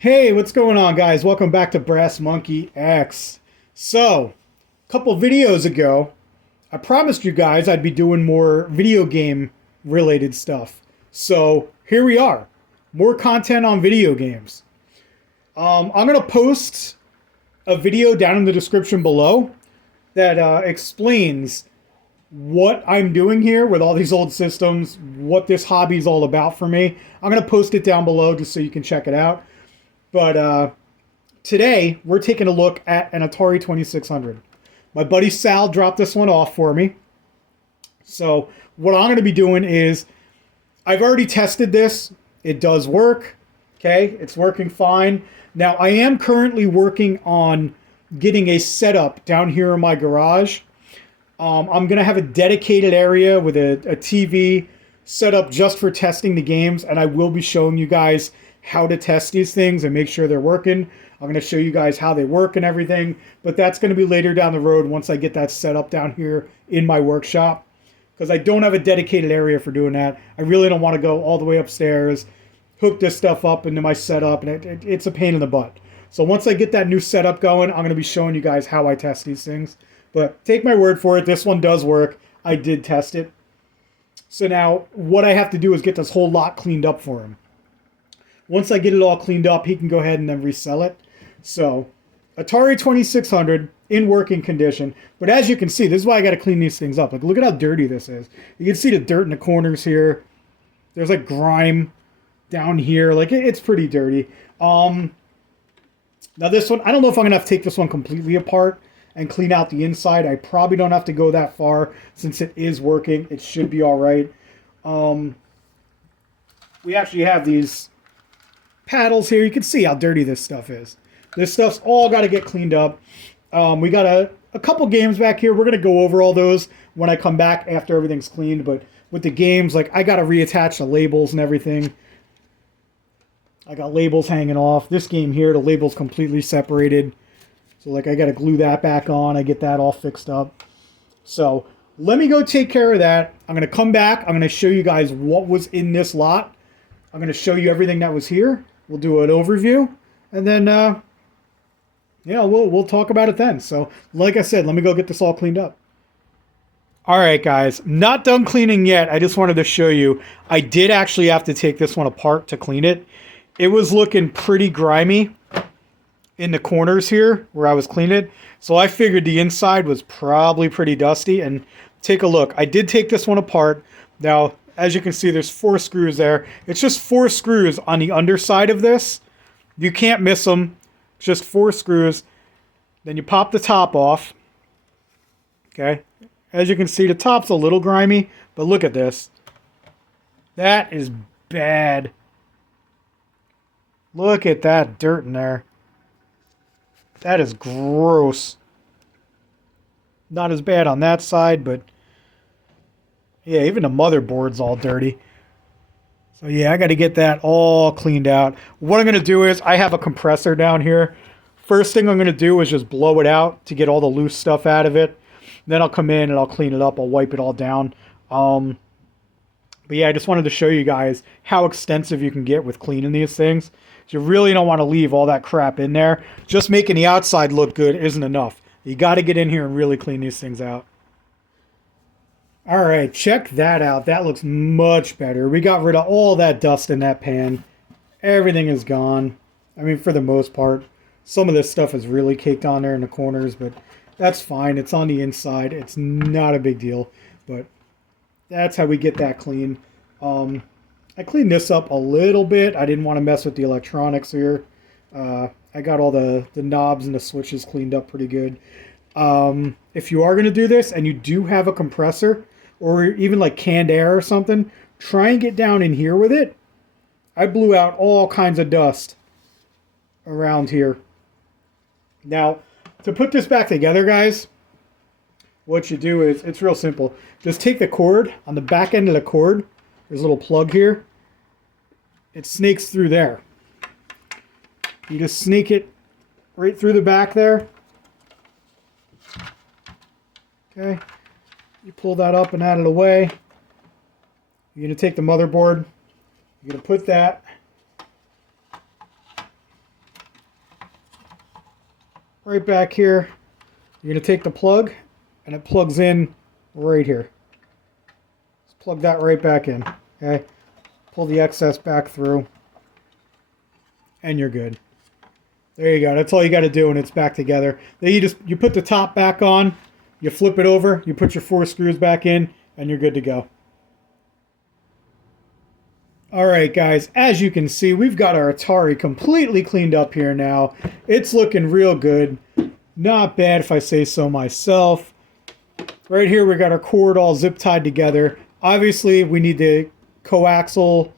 Hey, what's going on, guys? Welcome back to Brass Monkey X. So, a couple videos ago, I promised you guys I'd be doing more video game related stuff. So, here we are. More content on video games. I'm going to post a video down in the description below that explains what I'm doing here with all these old systems, what this hobby is all about for me. I'm going to post it down below just so you can check it out. But today, we're taking a look at an Atari 2600. My buddy Sal dropped this one off for me. So what I'm going to be doing is, I've already tested this. It does work. Okay, it's working fine. Now, I am currently working on getting a setup down here in my garage. I'm going to have a dedicated area with a TV set up just for testing the games, and I will be showing you guys how to test these things and make sure they're working. I'm going to show you guys how they work and everything, but that's going to be later down the road once I get that set up down here in my workshop, because I don't have a dedicated area for doing that. I really don't want to go all the way upstairs, hook this stuff up into my setup, and it's a pain in the butt. So once I get that new setup going, I'm going to be showing you guys how I test these things. But take my word for it, this one does work. I did test it. So now what I have to do is get this whole lot cleaned up for him. Once I get it all cleaned up, he can go ahead and then resell it. So, Atari 2600 in working condition. But as you can see, this is why I got to clean these things up. Like, look at how dirty this is. You can see the dirt in the corners here. There's like grime down here. Like, it's pretty dirty. Now this one, I don't know if I'm going to have to take this one completely apart and clean out the inside. I probably don't have to go that far since it is working. It should be all right. We actually have these paddles here. You can see how dirty this stuff is. This stuff's all got to get cleaned up. We got a couple games back here. We're going to go over all those when I come back after everything's cleaned. But with the games, like, I got to reattach the labels and everything. I got labels hanging off. This game here, the label's completely separated. So, like, I got to glue that back on. I get that all fixed up. So, let me go take care of that. I'm going to come back. I'm going to show you guys what was in this lot. I'm going to show you everything that was here. We'll do an overview, and then, yeah, we'll talk about it then. So, like I said, let me go get this all cleaned up. All right, guys, not done cleaning yet. I just wanted to show you. I did actually have to take this one apart to clean it. It was looking pretty grimy in the corners here where I was cleaning it. So I figured the inside was probably pretty dusty. And take a look. I did take this one apart. Now, as you can see, there's 4 screws there. It's just 4 screws on the underside of this. You can't miss them. It's just 4 screws. Then you pop the top off. Okay. As you can see, the top's a little grimy, but look at this. That is bad. Look at that dirt in there. That is gross. Not as bad on that side, but yeah, even the motherboard's all dirty. So yeah, I got to get that all cleaned out. What I'm going to do is, I have a compressor down here. First thing I'm going to do is just blow it out to get all the loose stuff out of it. Then I'll come in and I'll clean it up. I'll wipe it all down. But yeah, I just wanted to show you guys how extensive you can get with cleaning these things. You really don't want to leave all that crap in there. Just making the outside look good isn't enough. You got to get in here and really clean these things out. All right, check that out. That looks much better. We got rid of all that dust in that pan. Everything is gone. I mean, for the most part. Some of this stuff is really caked on there in the corners, but that's fine. It's on the inside. It's not a big deal, but that's how we get that clean. I cleaned this up a little bit. I didn't want to mess with the electronics here. I got all the knobs and the switches cleaned up pretty good. If you are going to do this and you do have a compressor or even like canned air or something, try and get down in here with it. I blew out all kinds of dust around here. Now, to put this back together, guys, what you do is, it's real simple. Just take the cord. On the back end of the cord, there's a little plug here. It snakes through there. You just snake it right through the back there. Okay. You pull that up and out of the way. You're going to take the motherboard. You're going to put that right back here. You're going to take the plug, and it plugs in right here. Just plug that right back in. Okay? Pull the excess back through, and you're good. There you go. That's all you got to do, and it's back together. Then you put the top back on, you flip it over, you put your 4 screws back in, and you're good to go. Alright guys, as you can see, we've got our Atari completely cleaned up here now. It's looking real good. Not bad if I say so myself. Right here we got our cord all zip tied together. Obviously we need the coaxial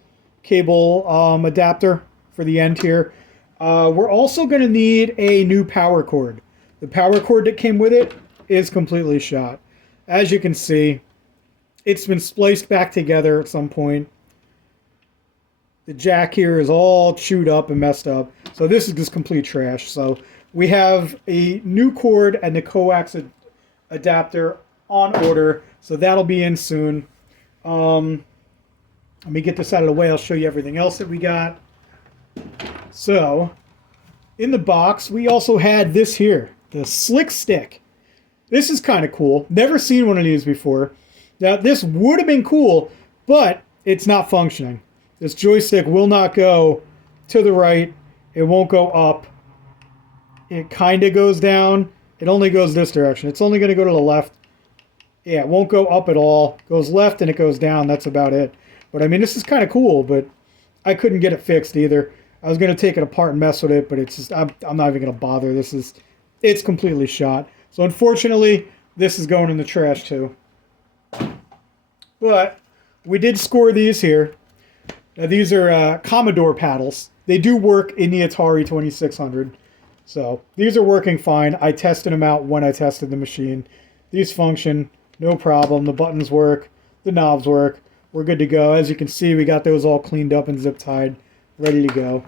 cable adapter for the end here. We're also going to need a new power cord. The power cord that came with it is completely shot. As you can see, it's been spliced back together at some point. The jack here is all chewed up and messed up. So this is just complete trash. So we have a new cord and the coax adapter on order. So that'll be in soon. Let me get this out of the way. I'll show you everything else that we got. So in the box, we also had this here, the Slick Stick. This is kind of cool. Never seen one of these before. Now this would have been cool, but it's not functioning. This joystick will not go to the right. It won't go up. It kind of goes down. It only goes this direction. It's only going to go to the left. Yeah, it won't go up at all. It goes left and it goes down. That's about it. But I mean, this is kind of cool, but I couldn't get it fixed either. I was going to take it apart and mess with it, but it's just, I'm not even going to bother. It's completely shot. So unfortunately, this is going in the trash too. But we did score these here. Now, these are Commodore paddles. They do work in the Atari 2600. So these are working fine. I tested them out when I tested the machine. These function, no problem. The buttons work. The knobs work. We're good to go. As you can see, we got those all cleaned up and zip tied, ready to go.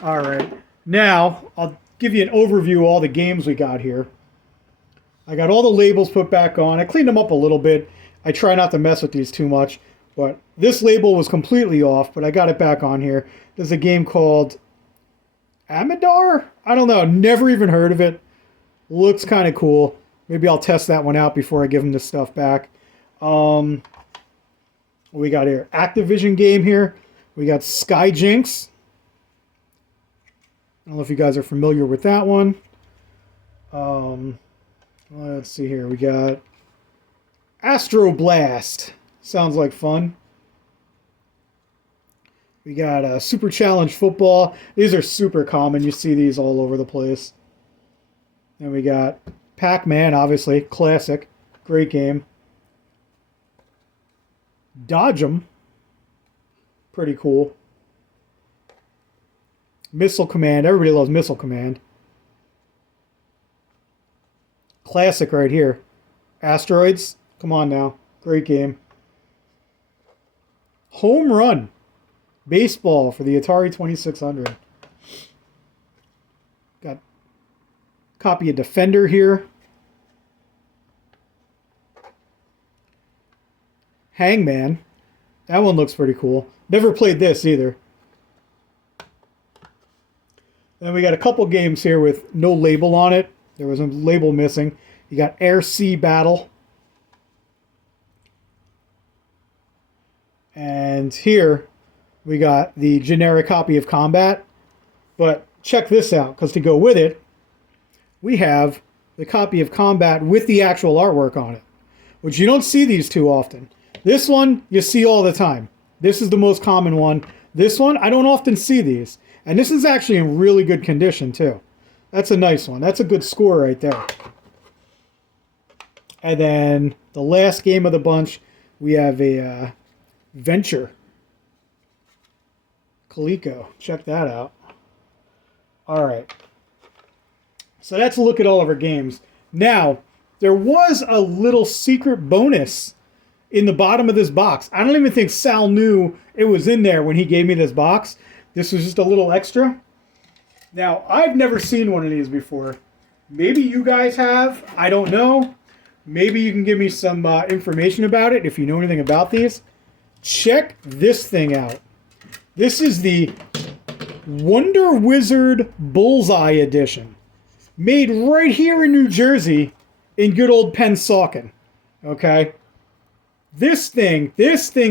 All right. Now, I'll give you an overview of all the games we got here. I got all the labels put back on. I cleaned them up a little bit. I try not to mess with these too much. But this label was completely off, but I got it back on here. There's a game called Amadar? I don't know. Never even heard of it. Looks kind of cool. Maybe I'll test that one out before I give them this stuff back. What we got here? Activision game here. We got Sky Jinx. I don't know if you guys are familiar with that one. Let's see here. We got Astro Blast. Sounds like fun. We got Super Challenge Football. These are super common. You see these all over the place. And we got Pac-Man, obviously. Classic. Great game. Dodge 'em. Pretty cool. Missile Command. Everybody loves Missile Command. Classic right here. Asteroids. Come on now. Great game. Home Run. Baseball for the Atari 2600. Got a copy of Defender here. Hangman. That one looks pretty cool. Never played this either. Then we got a couple games here with no label on it. There was a label missing. You got Air-Sea Battle. And here we got the generic copy of Combat. But check this out, because to go with it, we have the copy of Combat with the actual artwork on it, which you don't see these too often. This one you see all the time. This is the most common one. This one, I don't often see these. And this is actually in really good condition too. That's a nice one. That's a good score right there. And then the last game of the bunch, we have a Venture. Coleco. Check that out. All right. So that's a look at all of our games. Now, there was a little secret bonus in the bottom of this box. I don't even think Sal knew it was in there when he gave me this box. This was just a little extra. Now, I've never seen one of these before. Maybe you guys have. I don't know. Maybe you can give me some information about it if you know anything about these. Check this thing out. This is the Wonder Wizard Bullseye Edition. Made right here in New Jersey in good old Pennsauken. Okay? This thing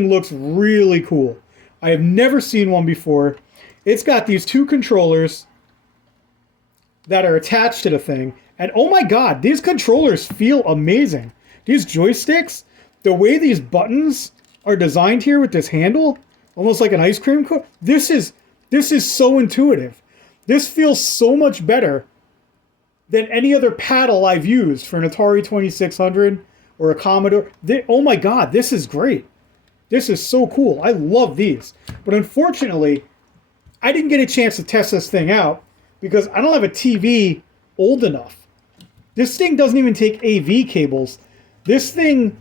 looks really cool. I have never seen one before. It's got these two controllers that are attached to the thing. And oh my god, these controllers feel amazing. These joysticks, the way these buttons are designed here with this handle, almost like an ice cream cone. This is so intuitive. This feels so much better than any other paddle I've used for an Atari 2600 or a Commodore. Oh my god, this is great. This is so cool. I love these. But unfortunately, I didn't get a chance to test this thing out because I don't have a TV old enough. This thing doesn't even take AV cables. This thing,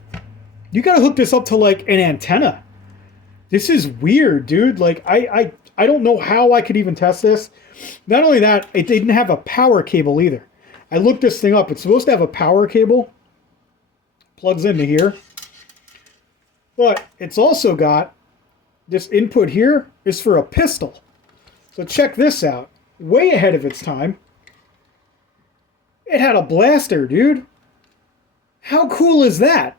you gotta hook this up to like an antenna. This is weird, dude. Like, I don't know how I could even test this. Not only that, it didn't have a power cable either. I looked this thing up. It's supposed to have a power cable. Plugs into here. But it's also got this input here is for a pistol. So check this out. Way ahead of its time. It had a blaster, dude. How cool is that?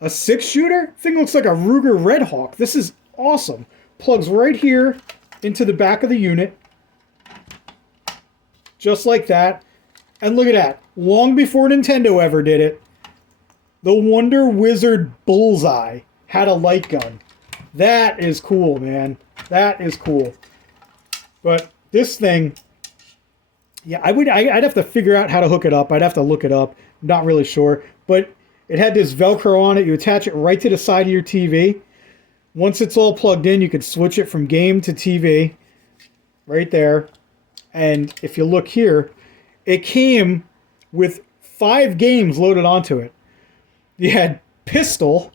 A 6-shooter? Thing looks like a Ruger Red Hawk. This is awesome. Plugs right here into the back of the unit. Just like that. And look at that. Long before Nintendo ever did it, the Wonder Wizard Bullseye had a light gun. That is cool, man. That is cool. But this thing, yeah, I'd have to figure out how to hook it up. I'd have to look it up. I'm not really sure. But it had this Velcro on it. You attach it right to the side of your TV. Once it's all plugged in, you could switch it from game to TV. Right there. And if you look here, it came with 5 games loaded onto it. You had Pistol,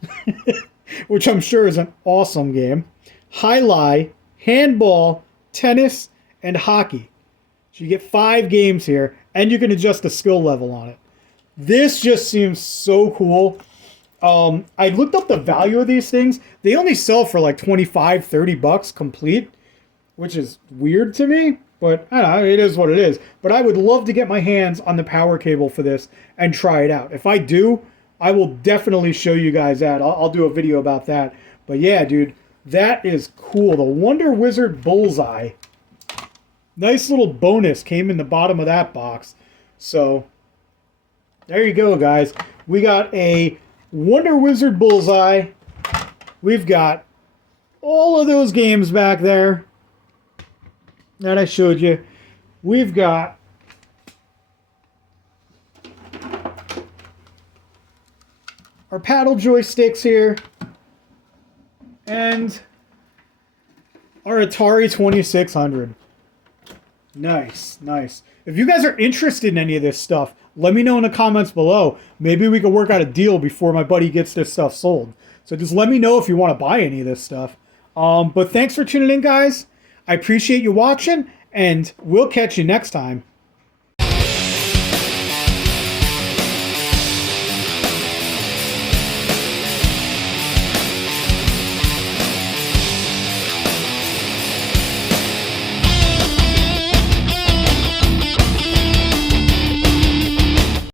which I'm sure is an awesome game. Highlight, handball, tennis, and hockey. So you get 5 games here, and you can adjust the skill level on it. This just seems so cool. I looked up the value of these things. They only sell for like $25-30 complete, which is weird to me. But I don't know, it is what it is. But I would love to get my hands on the power cable for this and try it out. If I do, I will definitely show you guys that. I'll do a video about that. But yeah, dude, that is cool. The Wonder Wizard Bullseye. Nice little bonus came in the bottom of that box. So, there you go, guys. We got a Wonder Wizard Bullseye. We've got all of those games back there that I showed you. We've got our paddle joysticks here and our Atari 2600. Nice, nice. If you guys are interested in any of this stuff, let me know in the comments below. Maybe we can work out a deal before my buddy gets this stuff sold. So just let me know if you want to buy any of this stuff. But thanks for tuning in, guys. I appreciate you watching, and we'll catch you next time.